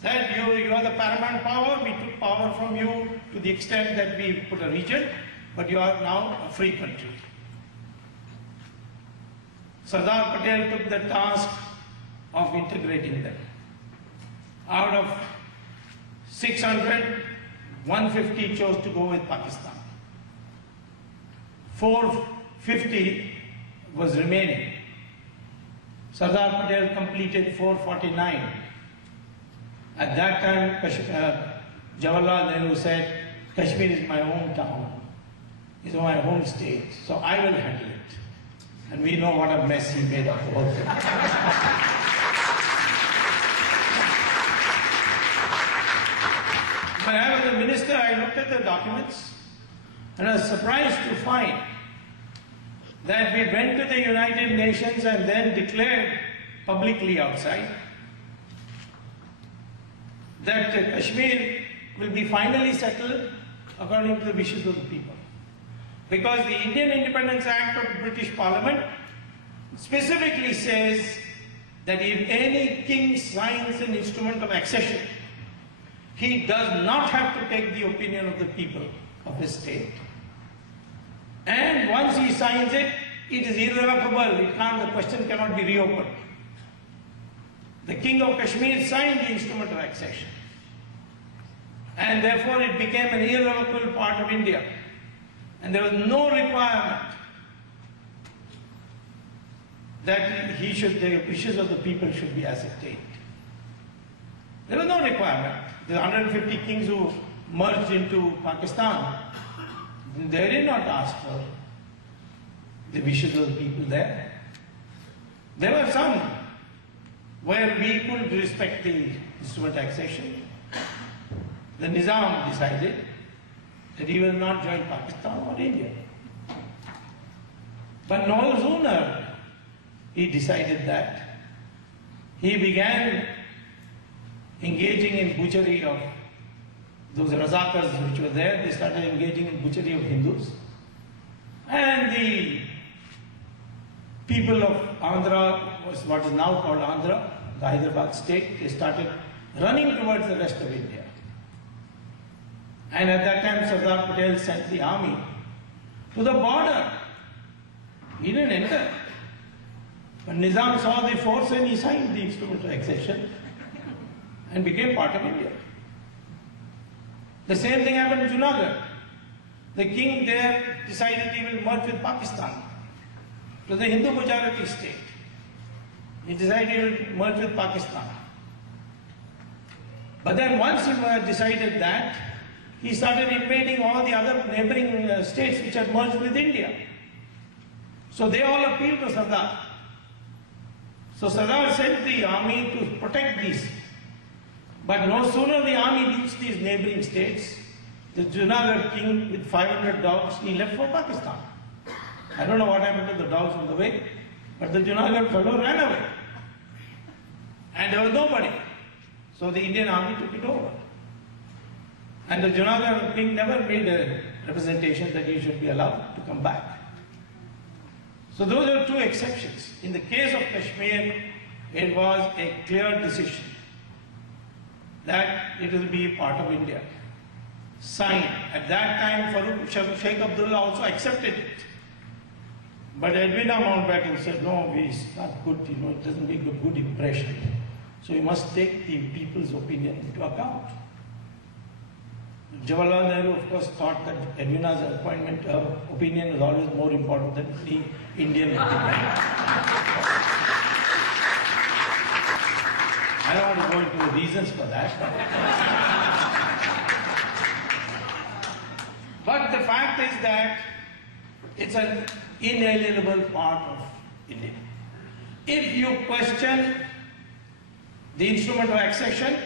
said you are the paramount power, we took power from you to the extent that we put a region, but you are now a free country. Sardar Patel took the task of integrating them. Out of 600, 150 chose to go with Pakistan. 450 was remaining. Sardar Patel completed 449. At that time, Jawaharlal Nehru said, Kashmir is my hometown, it's my home state, so I will handle it. And we know what a mess he made of the whole thing. When I was a minister, I looked at the documents and I was surprised to find that we went to the United Nations and then declared publicly outside that Kashmir will be finally settled according to the wishes of the people. Because the Indian Independence Act of the British Parliament specifically says that if any king signs an instrument of accession, he does not have to take the opinion of the people of his state. And once he signs it, it is irrevocable. The question cannot be reopened. The king of Kashmir signed the instrument of accession. And therefore it became an irrevocable part of India. And there was no requirement that the wishes of the people should be ascertained. There was no requirement. The 150 kings who merged into Pakistan, they did not ask for the wishes of the people there. There were some where we could respect the instrument accession. The Nizam decided that he will not join Pakistan or India. But no sooner he decided that, he began engaging in butchery of those Razakars which were there. They started engaging in butchery of Hindus. And the people of Andhra, what is now called Andhra, the Hyderabad state, they started running towards the rest of India. And at that time, Sardar Patel sent the army to the border. He didn't enter. But Nizam saw the force and he signed the instrument of accession and became part of India. The same thing happened in Junagadh. The king there decided he will merge with Pakistan. It was a Hindu majority state. He decided he will merge with Pakistan. But then once he decided that, he started invading all the other neighboring states which had merged with India. So they all appealed to Sardar. So Sardar sent the army to protect these. But no sooner the army reached these neighboring states, the Junagadh king with 500 dogs, he left for Pakistan. I don't know what happened to the dogs on the way, but the Junagadh fellow ran away. And there was nobody. So the Indian army took it over. And the Junagadh king never made a representation that he should be allowed to come back. So those are two exceptions. In the case of Kashmir, it was a clear decision that it will be part of India. Signed. At that time, Sheikh Abdullah also accepted it. But Edwina Mountbatten said, no, it's not good, it doesn't make a good impression. So you must take the people's opinion into account. Jawaharlal Nehru, of course, thought that Edwina's opinion was always more important than the Indian opinion. I don't want to go into the reasons for that. But the fact is that it's an inalienable part of India. If you question the instrument of accession,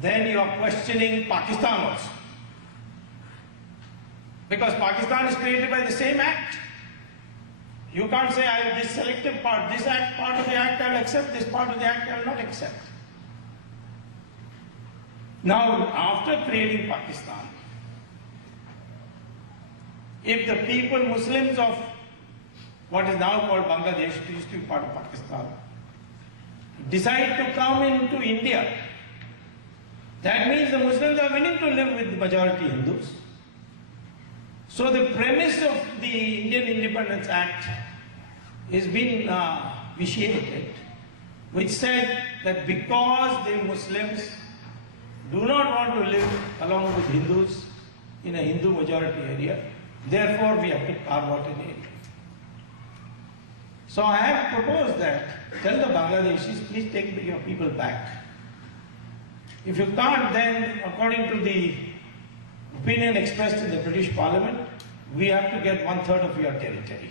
then you are questioning Pakistan also. Because Pakistan is created by the same act. You can't say, I have this selective part, this act, part of the act I will accept, this part of the act I will not accept. Now, after creating Pakistan, if the people, Muslims of what is now called Bangladesh, it used to be part of Pakistan, decide to come into India, that means the Muslims are willing to live with the majority Hindus. So the premise of the Indian Independence Act is been vitiated, which said that because the Muslims do not want to live along with Hindus in a Hindu majority area, therefore we have to carve out an area. So I have proposed that, tell the Bangladeshis, please take your people back. If you can't, then according to the opinion expressed in the British Parliament, we have to get 1/3 of your territory.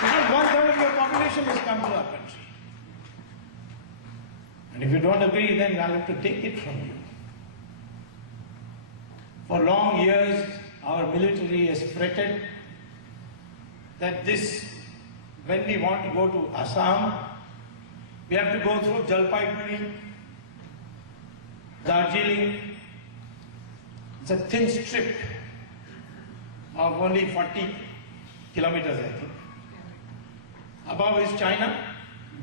Because 1/3 of your population has come to our country. And if you don't agree, then I'll have to take it from you. For long years, our military has fretted that when we want to go to Assam, we have to go through Jalpaiguri, Darjeeling. It's a thin strip of only 40 kilometers, I think. Above is China,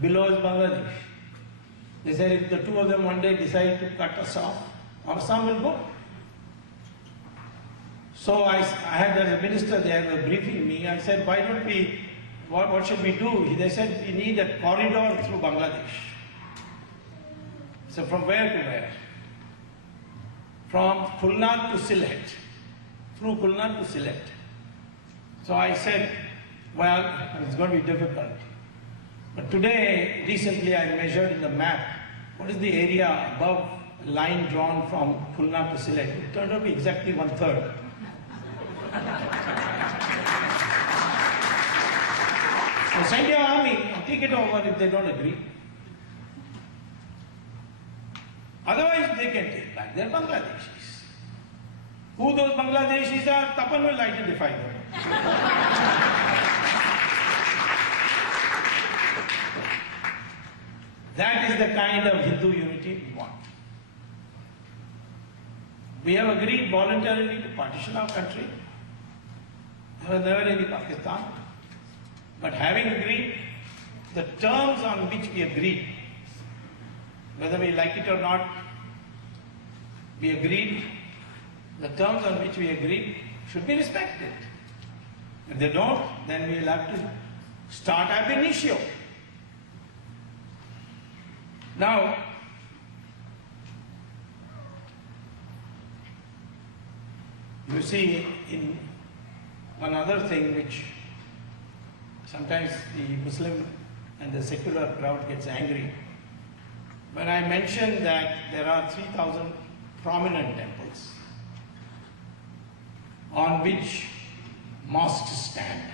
below is Bangladesh. They said if the two of them one day decide to cut us off, Assam will go. So I had a minister there briefing me. I said, why don't we, what should we do? They said, we need a corridor through Bangladesh. So from where to where? From Khulna to Sylhet. Through Khulna to Sylhet. So I said, well, it's going to be difficult. But today, recently I measured in the map, what is the area above a line drawn from Khulna to Sylhet? It turned out to be exactly 1/3. So send your army and take it over if they don't agree. Otherwise, they can take back. They're Bangladeshis. Who those Bangladeshis are, Tapan will identify them. That is the kind of Hindu unity we want. We have agreed voluntarily to partition our country. There was never any Pakistan. But having agreed, the terms on which we agreed, whether we like it or not, we agreed, the terms on which we agreed should be respected. If they don't, then we will have to start ab initio. Now, you see, in one other thing which sometimes the Muslim and the secular crowd gets angry, when I mention that there are 3,000 prominent temples on which mosques stand.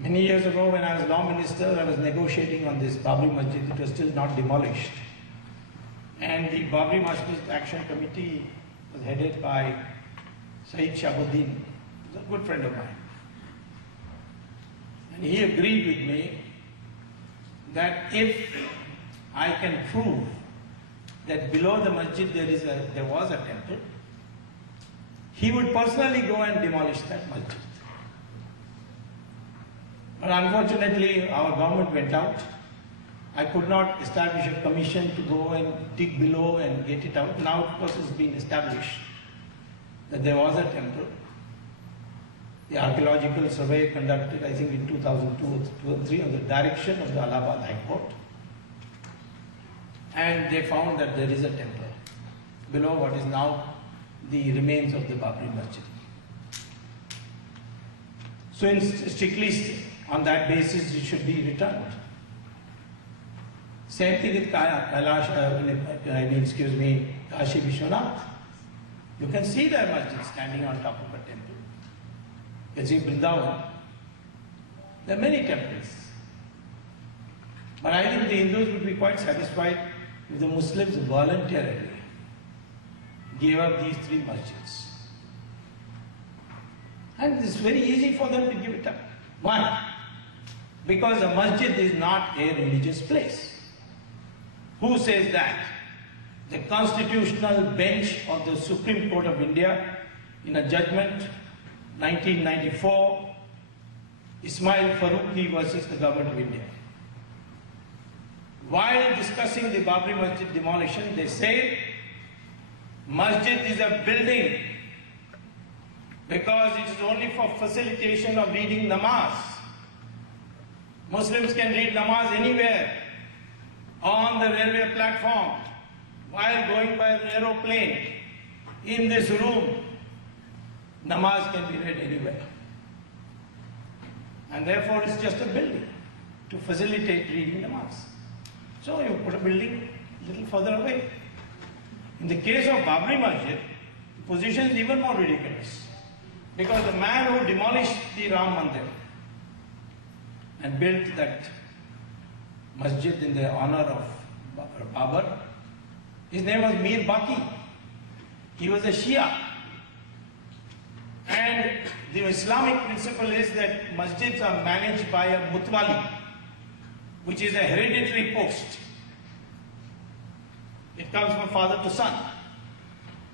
Many years ago when I was law minister, I was negotiating on this Babri Masjid. It was still not demolished. And the Babri Masjid Action Committee was headed by Saeed Shabuddin, who's a good friend of mine. And he agreed with me that if I can prove that below the masjid there was a temple, he would personally go and demolish that masjid. But unfortunately, our government went out. I could not establish a commission to go and dig below and get it out. Now, of course, it's been established that there was a temple. The archaeological survey conducted, I think, in 2002 or 2003 on the direction of the Allahabad High Court. And they found that there is a temple below what is now the remains of the Babri Masjid. So strictly on that basis, it should be returned. Same thing with Kashi Vishwanath. You can see their masjid standing on top of a temple. You can see Vrindavan. There are many temples. But I think the Hindus would be quite satisfied if the Muslims voluntarily gave up these 3 masjids. And it's very easy for them to give it up. Why? Because a masjid is not a religious place. Who says that? The constitutional bench of the Supreme Court of India, in a judgment 1994, Ismail Farooqi versus the government of India. While discussing the Babri Masjid demolition, they say masjid is a building because it is only for facilitation of reading namaz. Muslims can read namaz anywhere, on the railway platform, while going by an aeroplane, in this room. Namaz can be read anywhere. And therefore it's just a building to facilitate reading namaz. So you put a building a little further away. In the case of Babri Masjid, the position is even more ridiculous. Because the man who demolished the Ram Mandir and built that masjid in the honor of Babur, his name was Mir Baqi. He was a Shia. And the Islamic principle is that masjids are managed by a mutwali, which is a hereditary post. It comes from father to son.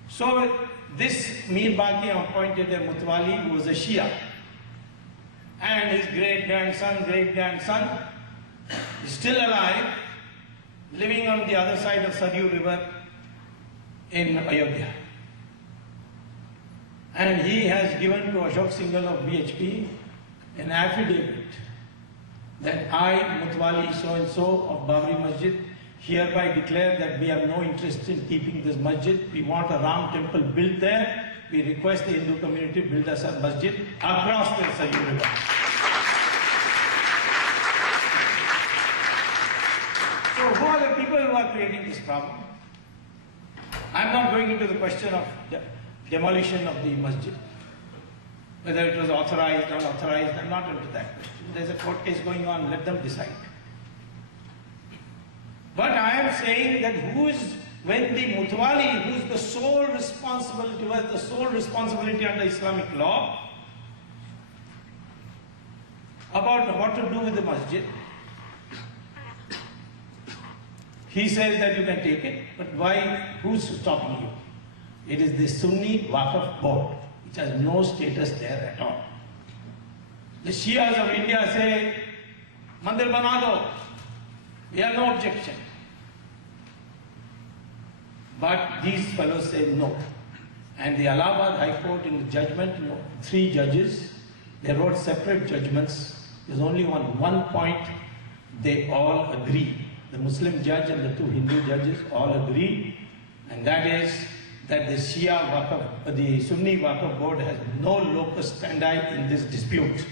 So this Mir Baqi appointed a mutwali who was a Shia. And his great-grandson is still alive, living on the other side of Saryu River in Ayodhya. And he has given to Ashok Singhal of BHP an affidavit that I, Mutwali so-and-so of Babri Masjid, hereby declare that we have no interest in keeping this masjid. We want a Ram temple built there. We request the Hindu community to build us a masjid across the Saryu River. So who are the people who are creating this problem? I'm not going into the question of demolition of the masjid. Whether it was authorized or unauthorized, I'm not into that question. There's a court case going on, let them decide. But I am saying that when the Mutwali, who is the sole responsibility, who has the sole responsibility under Islamic law about what to do with the masjid, he says that you can take it, but why? Who's stopping you? It is the Sunni Waqf board, which has no status there at all. The Shias of India say, Mandir bana do. We have no objection. But these fellows say no. And the Allahabad High Court in the judgment, 3 judges, they wrote separate judgments. There's only one point they all agree. The Muslim judge and the 2 Hindu judges all agree, and that is that the Shia Waqf, the Sunni Waqf board has no locus standi in this dispute.